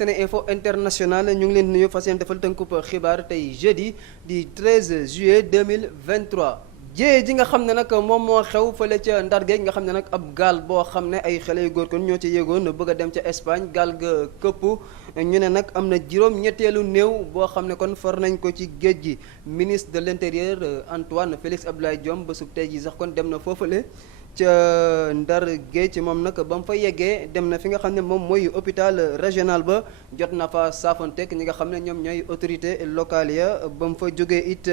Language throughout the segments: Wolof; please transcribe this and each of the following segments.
Seneinfo International ñu ngi leen nuyu fas yéene defal tënkub xibaar tey jeudi di 13 juillet 2023 jéye ji nga xam ne nag moom moo xew fële ca Ndar géej nga xam ne nag ab gaal boo xam ne ay xale yu góor kon ñoo ci yéegoon bëgg a dem ca Espagne gaal ga këpp ñu ne nag am na juróom-ñetteelu néew boo xam ne kon for nañ ko ci géej gi ministre de l'intérieur Antoine Félix Abdoulaye Diome ba sub tey ji sax kon dem na foofale ca Ndar géej moom nag ba mu fa yeggee dem na fi nga xam ne moom mooy hôpital régional ba jot na fa saafonteeg ñi nga xam ne ñoom ñooy autorité locale ya ba mu fa jógee it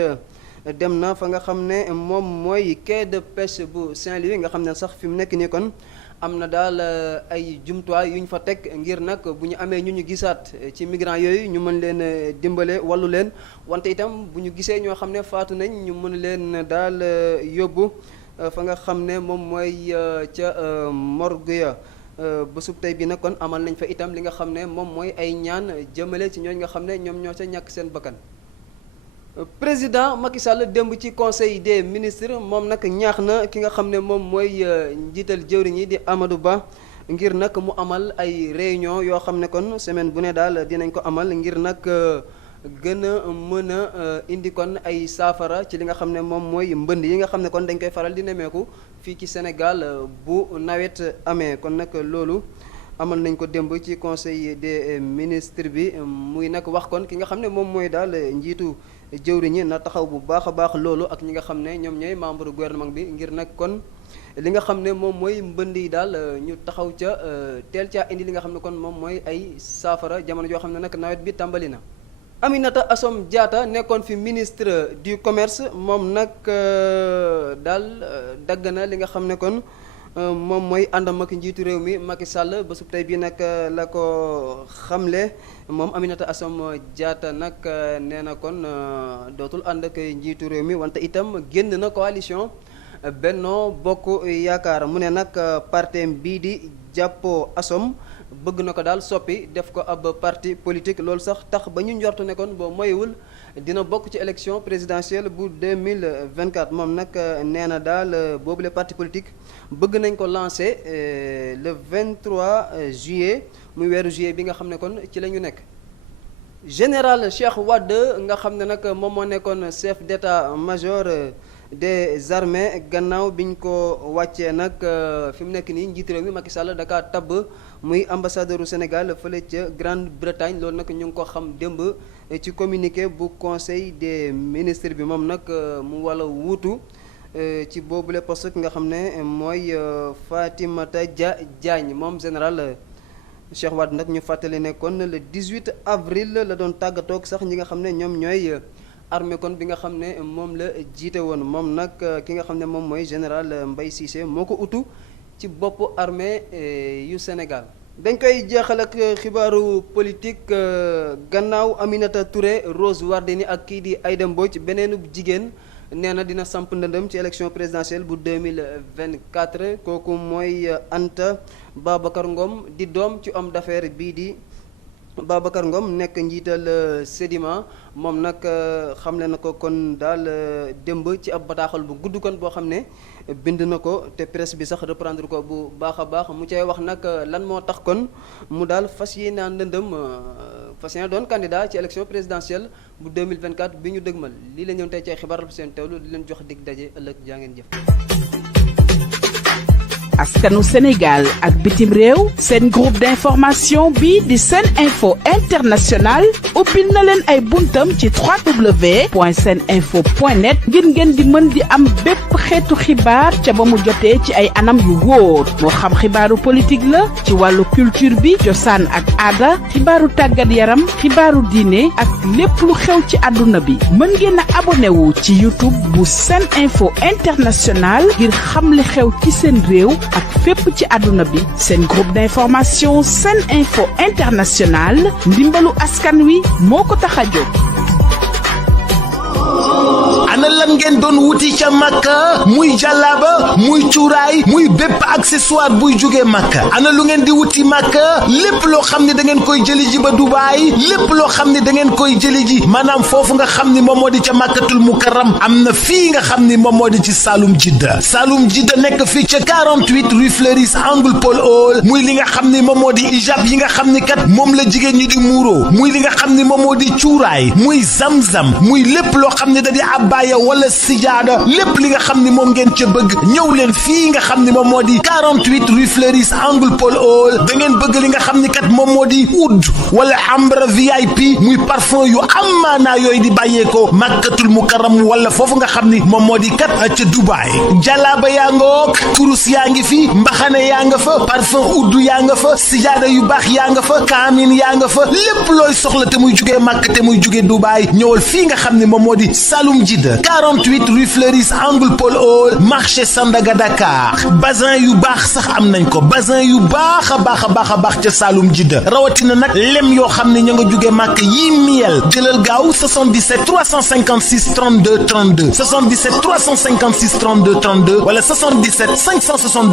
dem na fa nga xam ne moom mooy quai de pêche bu Saint-Louis nga xam ne sax fi mu nekk nii kon am na daal ay jumtuwaay yu ñu fa teg ngir nag bu ñu amee ñu gisaat ci migrants yooyu ñu mën leen dimbale wallu leen wante itam bu ñu gisee ñoo xam ne faatu nañ ñu mën leen daal yóbbu fa nga xam ne moom mooy ca morgue ya bésub tey bi nag kon amal nañ fa itam li nga xam ne moom mooy ay ñaan jëmale ci ñooñ nga xam ne ñoom ñoo ca ñàkk seen bakkan président Macky Sall démb ci conseil des ministres moom nag ñaax na ki nga xam ne moom mooy njiital jëwriñ yi di Amadou Ba ngir nag mu amal ay réunion yoo xam ne kon semaine bu ne daal dinañ ko amal ngir nag gën a mën a indi kon ay saafara ci li nga xam ne moom mooy mbënd yi nga xam ne kon dañ koy faral di nemeeku fii ci Sénégal bu nawet amee kon nag loolu amal nañ ko démb ci conseil des ministres bi muy nag wax kon ki nga xam ne moom mooy daal njiitu jëwriñ ñi na taxaw bu baax a baax loolu ak ñi nga xam ne ñoom ñooy membre gouvernement bi ngir nag kon li nga xam ne moom mooy mbënd yi daal ñu taxaw ca teel caa indi li nga xam ne kon moom mooy ay saafara jamono joo xam ne nag nawet bi tàmbali na. Aminata Assome Diatta nekkoon fi ministre du commerce moom nag daal dagg na li nga xam ne kon moom mooy àndam ak njiitu réew mi Macky Sall ba sub tey bii nag la ko xamle moom Aminata Assome Diatta nag nee na kon dootul ànd ak njiitu réew mi wante itam génn na coalition Benno Bokk Yaakaar mu ne nag partem bii di Jàppoo Assome bëgg na ko daal soppi def ko ab parti politique loolu sax tax ba ñu njort ne kon boo moywul dina bokk ci élection présidentielle bu 2024 moom nag nee na daal boobule parti politique bëgg nañ ko lancer le 23 juillet muy weeru juillet bi nga xam ne kon ci la ñu nekk. général Cheikh Wade nga xam ne nag moom moo nekkoon chef d'état-major des armées gannaaw bi ñu ko wàccee nag fi mu nekk nii njiitu réew mi Macky Sall da kaa tabb muy ambassadeur u Sénégal fële ca Grande-Bretagne loolu nag ñu ngi ko xam démb ci communiqué bu conseil des ministres bi moom nag mu wala wuutu ci boobule poste ki nga xam ne mooy Fatimata Diagne moom général Cheikh Wade nag ñu fàttali ne kon le 18 avril la doon tàggatoog sax ñi nga xam ne ñoom ñooy armée kon bi nga xam ne moom la jiite woon moom nag ki nga xam ne moom mooy général Mbaye Cissé moo ko utu ci boppu armée yu Sénégal. dañ koy jeexal ak xibaaru politique gannaaw Aminata Touré Rose Wardini ak kii di Aïda Mbodj beneenu jigéen nee na dina samp ndëndëm ci élection présidentielle bu 2024 kooku mooy Anta Babacar Ngom di doom ci homme d'affaires bii di Babacar Ngom nekk njiital Sedima moom nag xamle na ko kon daal démb ci ab bataaxal bu gudd kon boo xam ne bind na ko te presse bi sax reprendre ko bu baax a baax mu cay wax nag lan moo tax kon mu daal fas yéene ndëndëm fas yéene doon candidat ci élection présidentielle bu 2024 bi ñu dëgmal lii la ñëw tey ci ay xibaar la seen teewlu di leen jox dig daje ëllëg jaa ngeen jëf. askanu Sénégal ak bitim réew seen groupe d'information bi di Seneinfo International ubbil na leen ay buntam ci www.seninfo.net ngir ngeen di mën di am bépp xeetu xibaar ca ba mu jotee ci ay anam yu wóor moo xam xibaaru politique la ci wàllu culture bi cosaan ak aada xibaaru tàggat yaram xibaaru diine ak lépp lu xew ci àdduna bi mën ngeen a abonné wu ci YouTube bu Seneinfo International ngir xam li xew ci seen réew ak fépp ci àdduna bi seen groupe d'information Seneinfo International ndimbalu askan wi moo ko tax a jóg. ana lan ngeen doon wuti ca Makka muy jàllaaba muy cuuraay muy bépp accessoire buy jógee Makka ana lu ngeen di wuti Makka lépp loo xam ne da ngeen koy jëli ji ba Dubaay lépp loo xam ne da ngeen koy jëli ji maanaam foofu nga xam ni moom moo di ca Makkatul Mukarram am na fii nga xam ni moom moo di ci Saloum Jidda nekk fii ca 48 rue Fleuris angle Paul Hall muy li nga xam ni moom moo di ijab yi nga xam ni kat moom la jigéen ñi di muuro muy li nga xam ni moom moo di cuuraay muy zamzam muy lépp loo xam ne da di abbaaya wala sijaada lépp li nga xam ni moom ngeen ca bëgg ñëw leen fii nga xam ni moom moo di 48 rue Fleuris angle Paul Hall da ngeen bëgg li nga xam ni kat moom moo di oud wala ambre VIP muy parfum yu amaanaa yooyu di bàyyeekoo Makkatul Mukarram wala foofu nga xam ni moom moo di kat ca Dubaay jalaaba yaa ngoog kurus yaa ngi fi mbaxane yaa nga fa parfum oud yaa nga fa sijaada yu baax yaa nga fa kaamin yaa nga fa lépp looy soxla te muy jugee Makka te muy jugee Dubaay ñëwal fii nga xam ni moom moo di Saloum Jidda 48 rue Fleuris angle Paul Hall marché Sandaga Dakar bazin yu baax sax am nañ ko bazin yu baax a baax ca Saloum Jidda rawatina nag lem yoo xam ne ña nga jugee Makka yii miel jëlal gaaw 77 356 32 32 77 356 32 32 wala 77 562